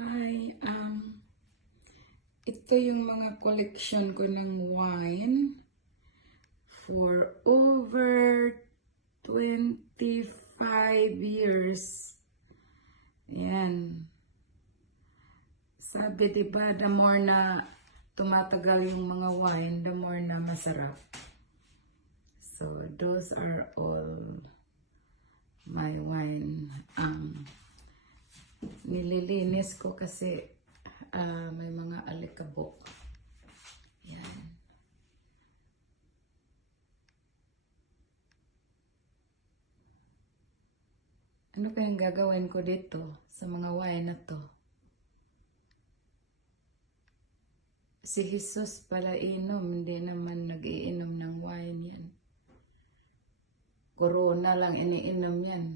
Hi, ito yung mga collection ko ng wine for over 25 years. Ayan. Sabi diba, the more na tumatagal yung mga wine, the more na masarap. So, those are all my wine. Nililinis ko kasi may mga alikabok. Yan. Ano kayang gagawin ko dito sa mga wine na to? Si Jesus pala inom, hindi naman nag-iinom ng wine yan. Corona lang iniinom yan.